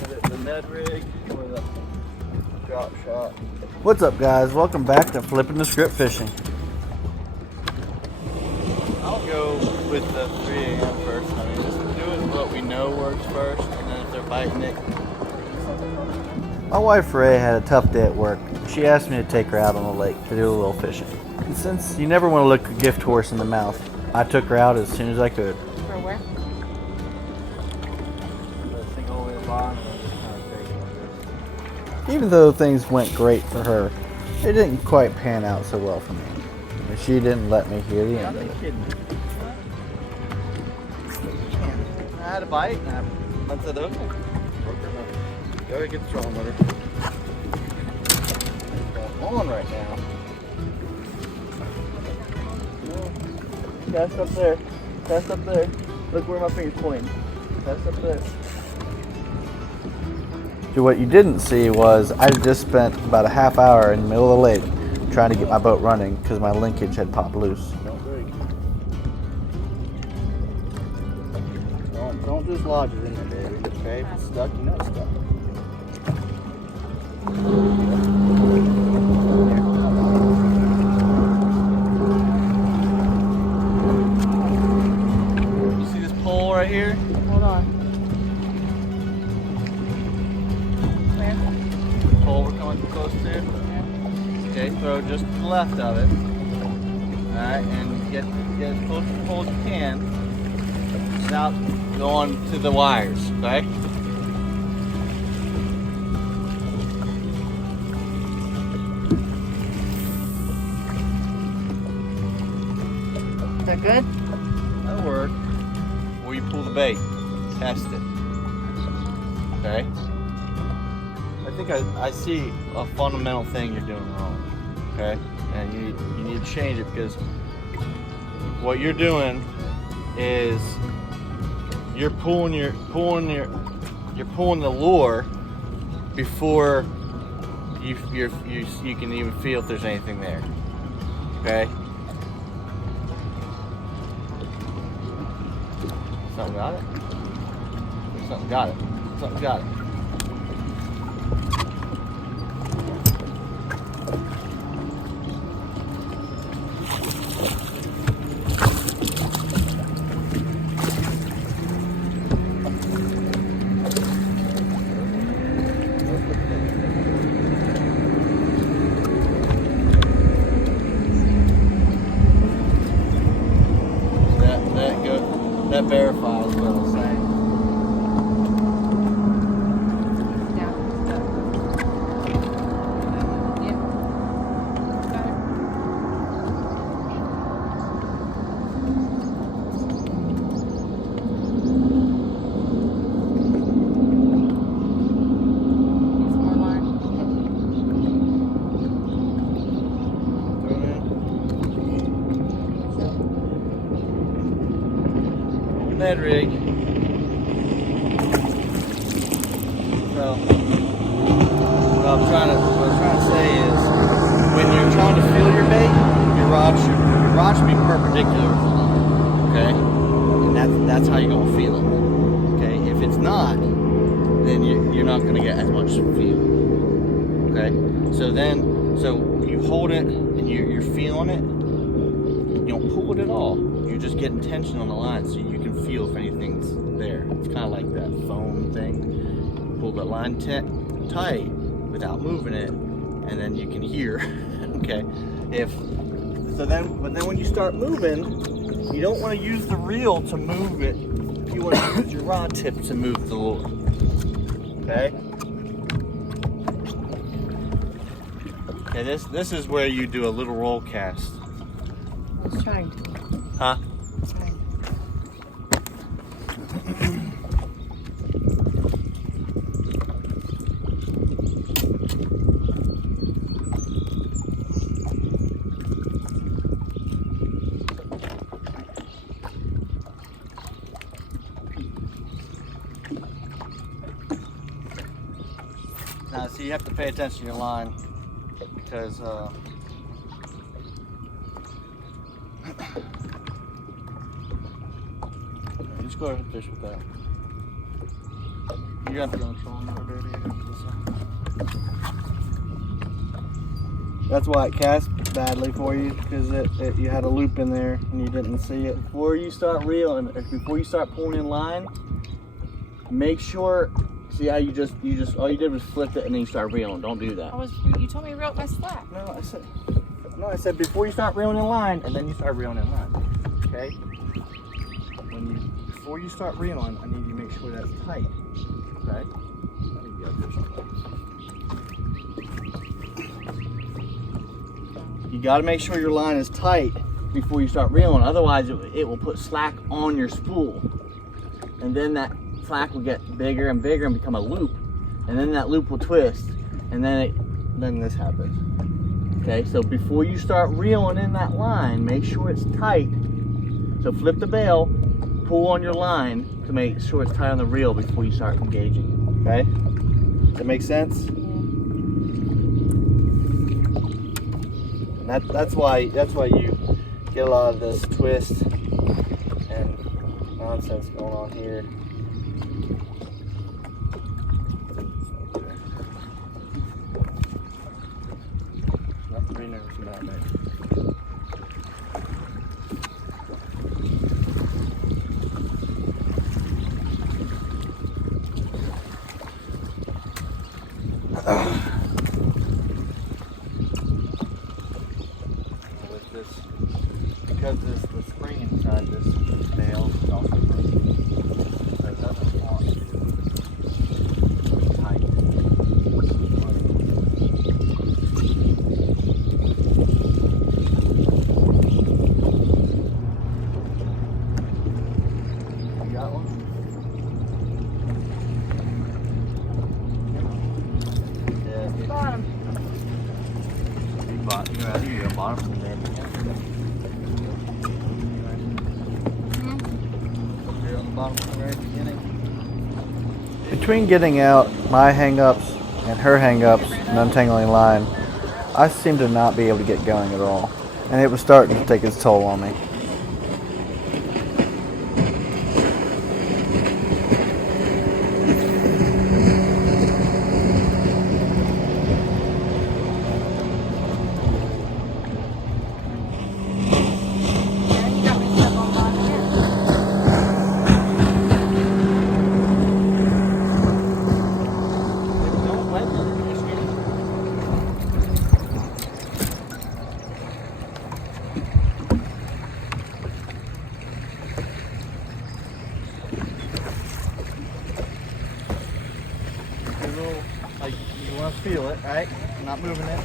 The Ned rig or the drop shot. What's up, guys? Welcome back to Flipping the Script Fishing. I'll go with the 3 a.m. first. I mean, just doing what we know works first, and then if they're biting it. My wife Ray had a tough day at work. She asked me to take her out on the lake to do a little fishing. And since you never want to look a gift horse in the mouth, I took her out as soon as I could. For where? Let's think all the way to the bottom. Even though things went great for her, it didn't quite pan out so well for me. And she didn't let me hear the end of it. Kidding. I had a bite, and I said, okay. Go ahead, get the trolling motor. It's going on right now. Cast up there. Cast up there. Look where my finger's pointing. Cast up there. So what you didn't see was I just spent about a half hour in the middle of the lake trying to get my boat running because my linkage had popped loose. Don't break. Don't just lodge it in there, baby. Okay? If it's stuck, you know it's stuck. You see this pole right here? Hold on. Where? Pole we're coming close to. Okay, throw just to the left of it. Alright, and get as close to the pole as you can. Now go on to the wires, okay? Is that good? That'll work. Where you pull the bait, test it. Okay? I think I see a fundamental thing you're doing wrong. Okay? And you need to change it because what you're doing is you're pulling the lure before you can even feel if there's anything there. Okay? Something got it? Something got it. Something got it. That verifies what I'm saying. Yeah. Yeah. Got it. Need some more line. Ned rig. So, what I'm trying to say is, when you're trying to feel your bait, your rod should be perpendicular with the line. Okay, and that's how you're gonna feel it. Okay, if it's not, then you're not gonna get as much feel. Okay, so you hold it and you're feeling it. You don't pull it at all. You're just getting tension on the line so you can feel if anything's there. It's kind of like that foam thing. Pull the line tight without moving it, and then you can hear. Okay. But then when you start moving, you don't want to use the reel to move it. You want to use your rod tip to move the lure. Okay. Okay. This is where you do a little roll cast. I was trying to. Huh? Now, see, you have to pay attention to your line because just go ahead and fish with that. You have to go on trolling motor, baby. That's why it cast badly for you, because you had a loop in there and you didn't see it. Before you start reeling, before you start pulling in line, make sure. See how you just all you did was flip it and then you start reeling. Don't do that. You told me to reel up my slack. No, I said before you start reeling in line, and then you start reeling in line. Okay. Before you start reeling, I need you to make sure that's tight. Okay. Let me get this. You got to make sure your line is tight before you start reeling. Otherwise, it will put slack on your spool, and then that slack will get bigger and bigger and become a loop, and then that loop will twist, and then this happens. Okay, so before you start reeling in that line, make sure it's tight. So flip the bail, pull on your line to make sure it's tight on the reel before you start engaging. Okay, does that make sense? And that's why you get a lot of this twist and nonsense going on here. Nothing to be nervous about, mate. With this, because the spring inside this bail is also broken, so it doesn't want to tight. You got one? Yeah. Bottom. Bottom. Between getting out my hang-ups and her hang-ups and untangling line, I seemed to not be able to get going at all, and it was starting to take its toll on me. You got me stuck on bottom again. Don't wet it. Like you want to feel it, right? I'm not moving it,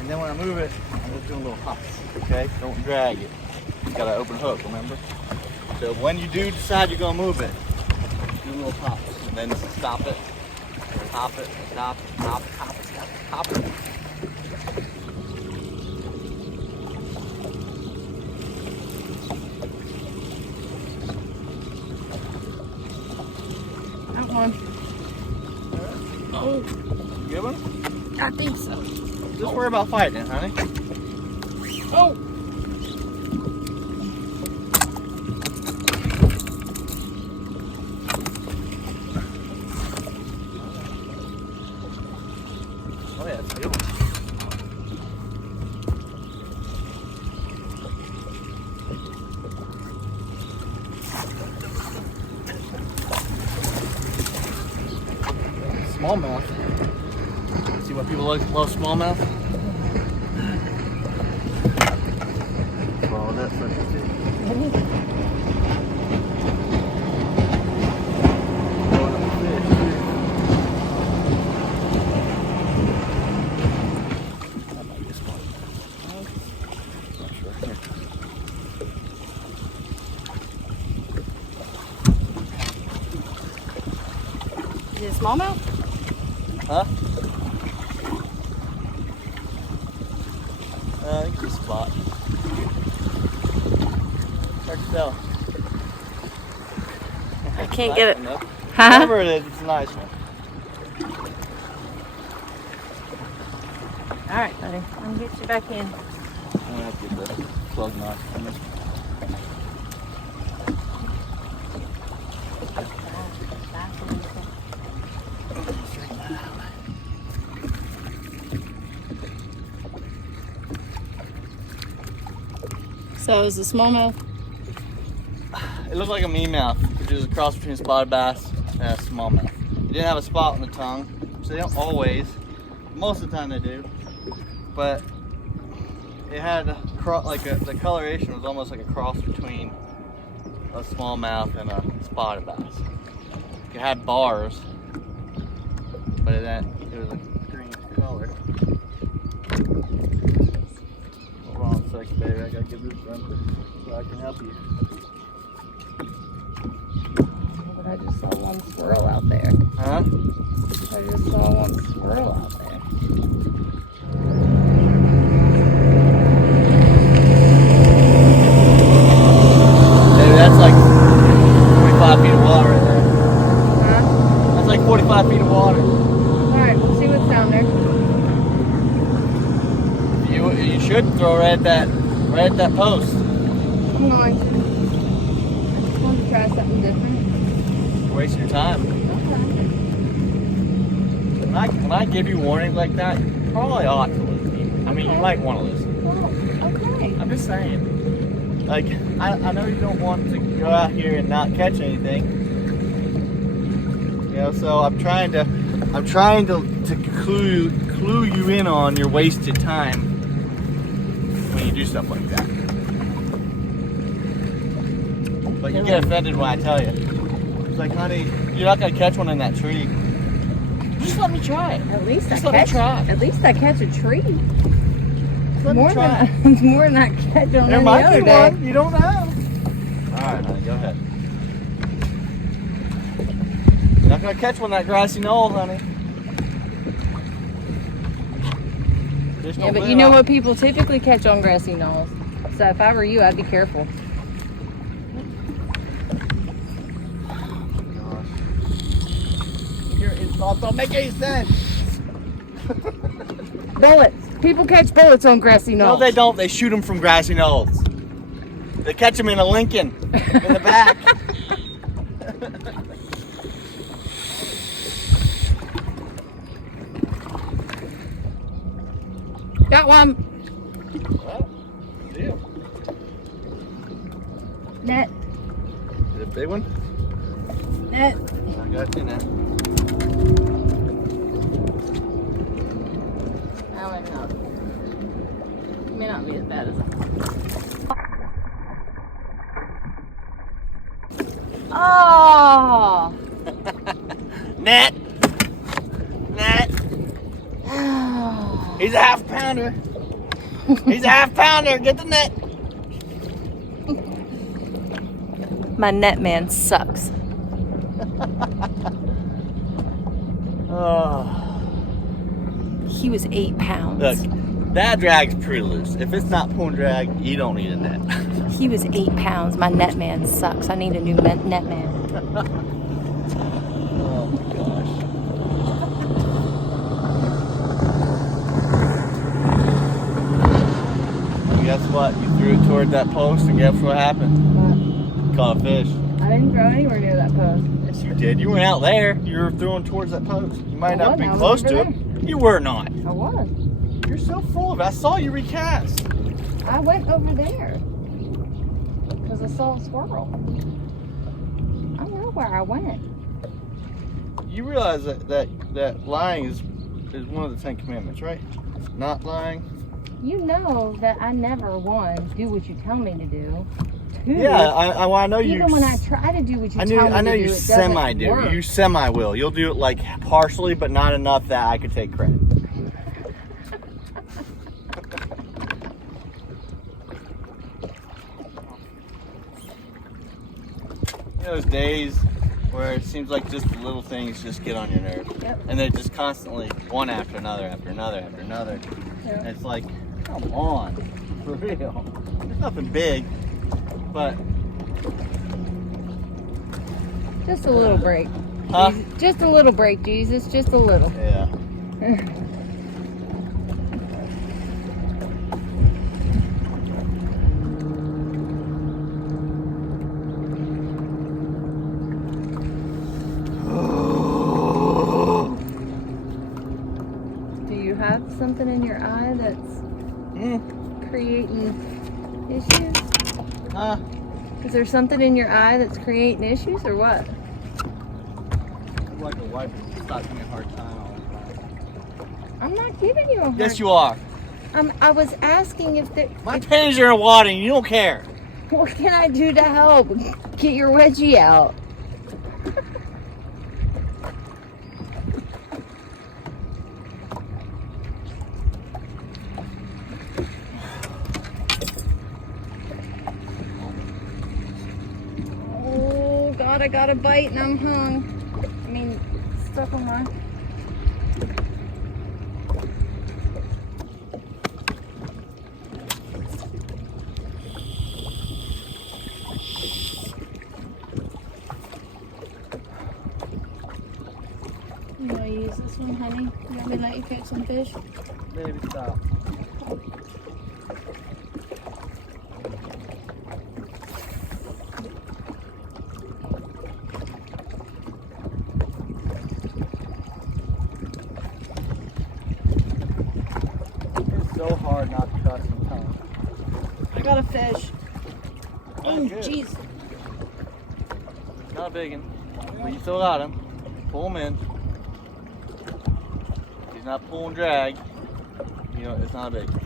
and then when I move it, I'm just doing little hops. Okay? Don't drag it. You got an open hook, remember? So when you do decide you're gonna move it, do little hops, and then stop it, hop it, stop, hop, hop, stop, hop it. That one. Oh, Good one? I think so. Just worry about fighting it, honey. Oh. Oh yeah, it's a good one. Smallmouth. See what people love smallmouth? Well, that's what you see. Throwing up a fish, too. That might be a smallmouth. Not sure. Here. Is it a smallmouth? Huh? I think it's a spot. Hard to tell. I can't get it. Enough. Huh? Whatever it is, it's a nice one. All right, buddy. I'm gonna get you back in. I'm gonna have to get the plug knot from it. So it was a smallmouth. It looked like a mealemouth, which is a cross between a spotted bass and a smallmouth. It didn't have a spot on the tongue, which they don't always. Most of the time they do. But it had the coloration was almost like a cross between a smallmouth and a spotted bass. It had bars, but it was a green color. Hold on a second, baby. I gotta give this jumper so I can help you. But I just saw one squirrel out there. Huh? I just saw one squirrel out there. Baby, that's like 45 feet of water right there. Huh? That's like 45 feet of water. Alright, we'll see what's down there. You should throw right at that post. I'm going to. I just wanted to try something different. You're wasting your time. Okay. When I give you warnings like that, you probably ought to listen. I mean, you might want to listen. Well, okay. I'm just saying. Like, I know you don't want to go out here and not catch anything. You know, so I'm trying to clue you in on your wasted time when you do stuff like that. But you get offended when I tell you. It's like, honey, you're not gonna catch one in that tree. Just let me try it. At least Just I let me catch. try. At least I catch a tree. Just let me More try. than more than I catch on There any might other be day. one. You don't know. All right, honey, go ahead. You're not gonna catch one on that grassy knoll, honey. Just Yeah, don't but live you know out- what people typically catch on grassy knolls. So if I were you, I'd be careful. Your insults don't make any sense. Bullets. People catch bullets on grassy No, knolls. they don't. They shoot them from grassy knolls. They catch them in a Lincoln in the back. Got one. Well, deal. Net. Is it a big one? Net. I got you now. Oh, maybe not. It may not be as bad as that. Oh! Net. Net. He's a half pounder. He's a half pounder. Get the net. My net man sucks. Oh. He was 8 pounds. Look, that drag's pretty loose. If it's not pulling drag, you don't need a net. He was 8 pounds. My net man sucks. I need a new net man. Oh my gosh. And guess what? You threw it toward that post, and guess what happened? You caught a fish. I didn't throw anywhere near that post. Yes, you did. You went out there. You were throwing towards that post. You might I not was. be I was close over to it. You were not. I was. You're so full of it. I saw you recast. I went over there. Because I saw a squirrel. I know where I went. You realize that lying is one of the 10 Commandments, right? Not lying. You know that I never, one, do what you tell me to do. Two, Yeah, I know you. even when I try to do what you I tell me know to you do, it semi doesn't do. work. You semi will. You'll do it like partially, but not enough that I could take credit. You know those days where it seems like just the little things just get on your nerves, Yep. and they're just constantly one after another, after another, after another. Yep. And it's like, come on, for real. There's nothing big, but Just a little break. huh? Jesus. Just a little break, Jesus. Just a little. Yeah. Do you have something in your eye that's creating issues? Huh? Is there something in your eye that's creating issues or what? I'm like a wife who stops giving me a hard time all the time. I'm not giving you a hard Yes, you are. I was asking if the. My panties are in water and you don't care. What can I do to help? Get your wedgie out. Oh God, I got a bite and I'm hung. I mean, stuck on my. You want to use this one, honey? You want me to let you catch some fish? Baby, stop. It's so hard not to cuss and tongue. I got a fish. Oh, good. jeez. Not a big one. But you still got him. Pull him in. If he's not pulling drag, you know, it's not a big one.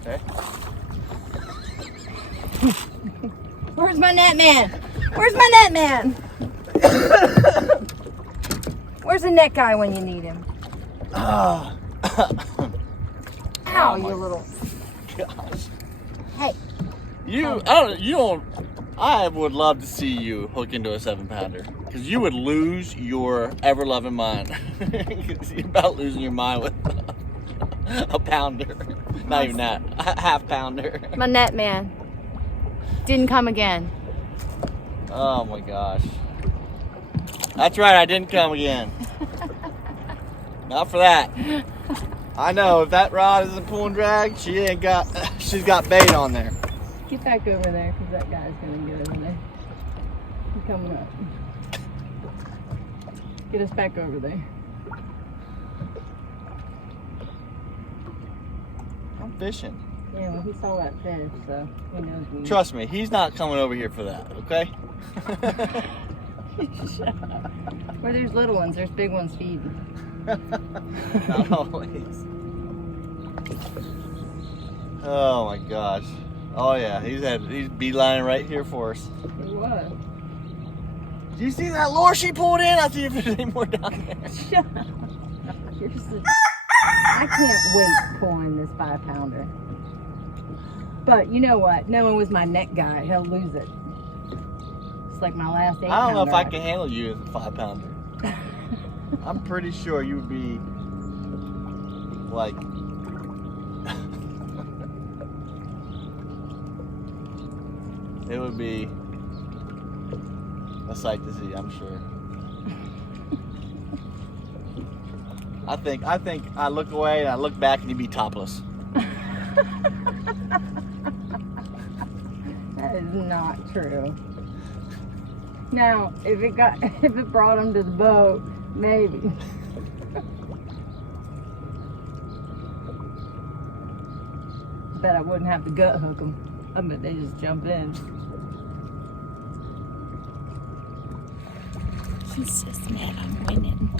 Okay? Where's my net man? Where's my net man? Where's the net guy when you need him? Ah. Ow, my you little. gosh. Hey. I would love to see you hook into a 7-pounder. Because you would lose your ever-loving mind. You're about losing your mind with a pounder. Not even that. A half-pounder. My net man. Didn't come again. Oh my gosh. That's right, I didn't come again. Not for that. I know, if that rod isn't pulling drag, she's got bait on there. Get back over there, because that guy's going to get over there. He's coming up. Get us back over there. I'm fishing. Yeah, well, he saw that fish, so he knows we. Trust me, he's not coming over here for that, okay? Shut up. Where there's little ones, there's big ones feeding. Not always. Oh my gosh. Oh yeah, he's beelining right here for us. It was. Do you see that lure she pulled in? I see if there's any more down there. Shut up. You're so... I can't wait pulling this 5-pounder. But you know what? Noah was my net guy. He'll lose it. It's like my last 8-pounder. I don't know if I can handle you as a 5-pounder. I'm pretty sure you would be like it would be a sight to see, I'm sure. I think I look away and I look back and you'd be topless. That is not true. Now, if it brought him to the boat, maybe. Bet I wouldn't have to gut hook them. I bet they just jump in. She's just mad I'm winning.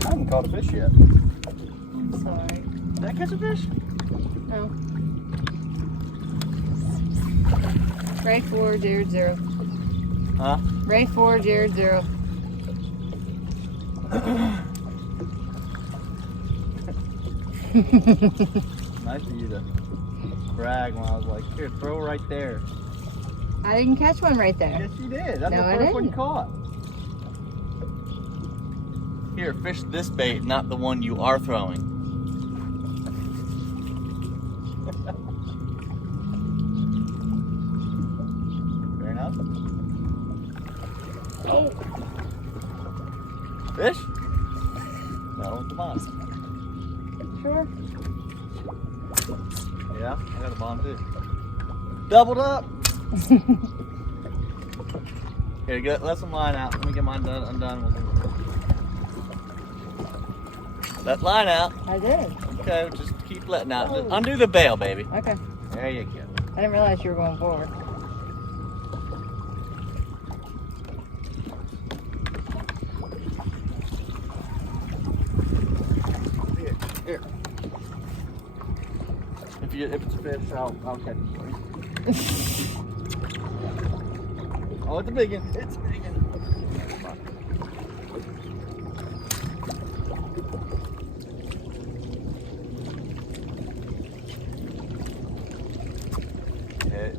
I haven't caught a fish yet. I'm sorry. Did I catch a fish? No. Ray 4, Jared 0. Huh? Ray 4, Jared 0. Nice of you to brag when I was like, here, throw right there. I didn't catch one right there. Yes, you did. That's No, the I first one you didn't. caught. Here, fish this bait, not the one you are throwing. Fair enough. Oh. Fish? No, come on. Sure. Yeah, I got a bomb too. Doubled up. Here, let some line out. Let me get mine undone. We'll do it. Let line out. I did. Okay, just keep letting out. Oh. Undo the bail, baby. Okay. There you go. I didn't realize you were going forward. Here. If it's a fish, I'll catch it for you. Oh, it's a big one. It's a big one.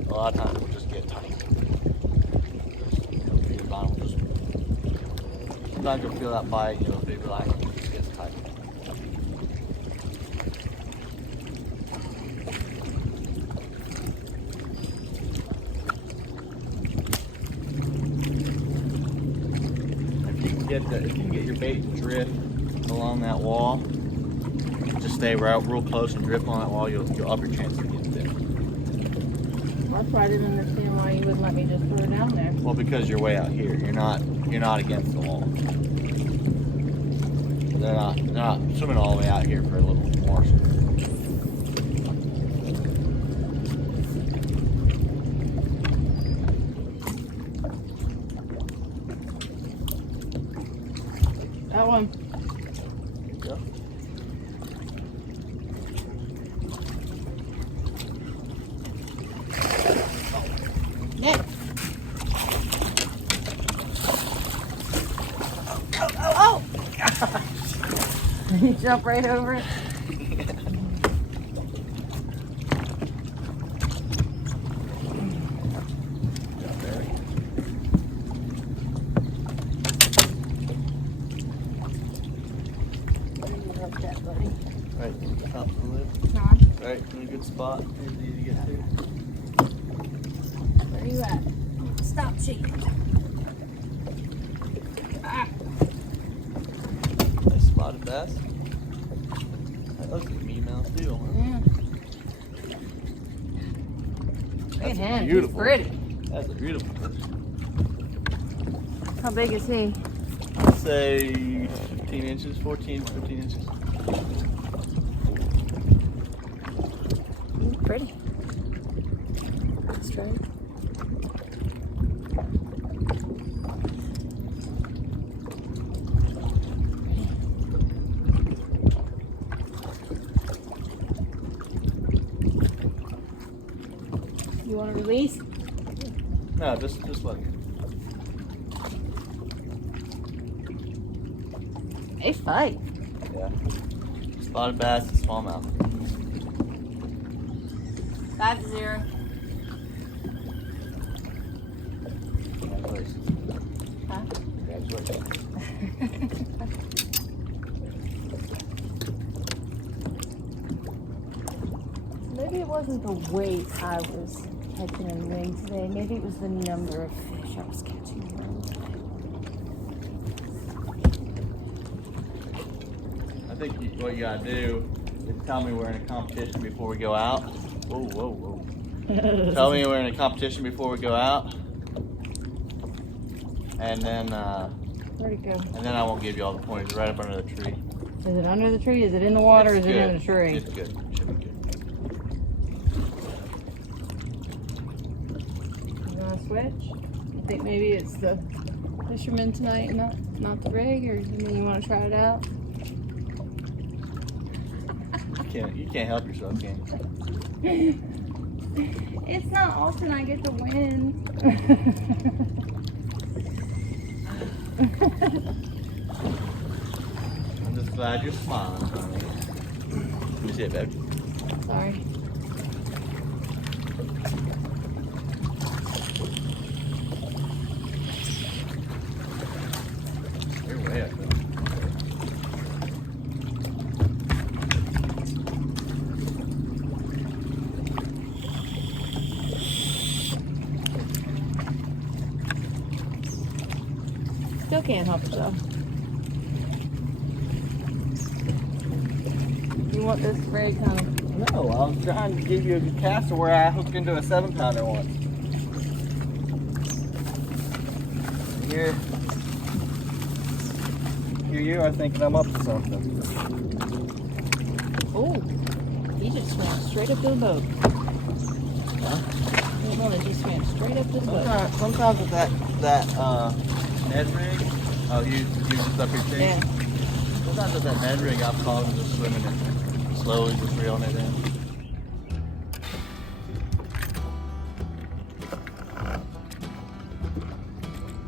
A lot of times we'll just get tight. Sometimes you'll feel that bite, you'll be relaxed, it just gets tight. If you can get your bait to drift along that wall, just stay real close and drift on that wall, you'll up your chance of getting bit. That's why I didn't understand why you wouldn't let me just throw it down there. Well, because you're way out here. You're not against the wall. They're not swimming all the way out here for a little more. That one. Yep. Nick. Oh! You jump right over it. Right, top of the lid. Huh? Right, in a good spot. Easy to get to. Where are you at? Stop shaking. Ah. Nice spotted bass. That looks like me mouse too. Huh? Yeah. Look at him. Beautiful. He's pretty. That's a beautiful fish. How big is he? I'd say 15 inches, 14, 15 inches. He's pretty. Straight. You want to release? No, just let it. They fight. Yeah. Spotted bass and smallmouth. 5-0. Congratulations. Huh? Congratulations. Maybe it wasn't the weight I was catching in the ring today. Maybe it was the number of fish I was catching in the ring today. I think what you gotta do is tell me we're in a competition before we go out. Whoa, whoa, whoa. Tell me we're in a competition before we go out. And then Where'd it go? and then I won't give you all the points. Right up under the tree. Is it under the tree? Is it in the water? It's Is it in good. the tree? It's good. Should be good. You want to switch? I think maybe it's the fisherman tonight, not the rig, or you want to try it out? You can't help yourself, can you? It's not often I get to win. I'm just glad you're smiling, honey. Let me see it, baby. Sorry. You're way up there. Still can't help yourself. You want this rig kind of... No, I was trying to give you a caster where I hooked into a 7-pounder once. Here. Here you are thinking I'm up to something. Oh, he just swam straight up to the boat. Huh? That one just swam straight up to the boat. Sometimes with that Ned rig, oh, you just up here too? Yeah. Sometimes with that Ned rig, I've caught them just swimming it, slowly just reeling it in.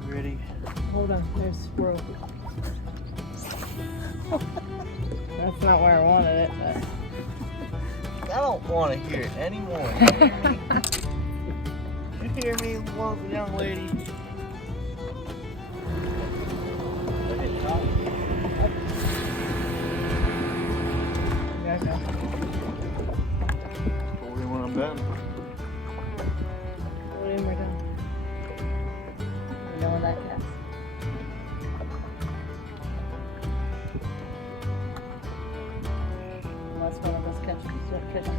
Ready? Hold on, there's a squirrel. That's not where I wanted it, but. I don't want to hear it anymore. You hear me, young lady? Okay, stop. Yeah, okay. Pull in when I'm done. What are we done? You know where that gets? Unless one of us catches the fish.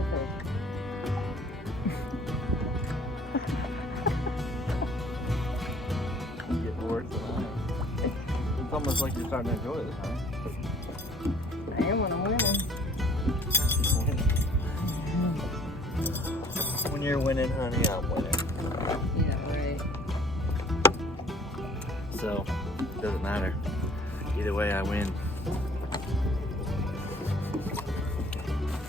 You get bored tonight. It's almost like you're starting to enjoy this, huh? I am when I'm winning. When you're winning, honey, I'm winning. Yeah, right. So, it doesn't matter. Either way, I win.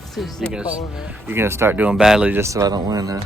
So You're gonna start doing badly just so I don't win, huh?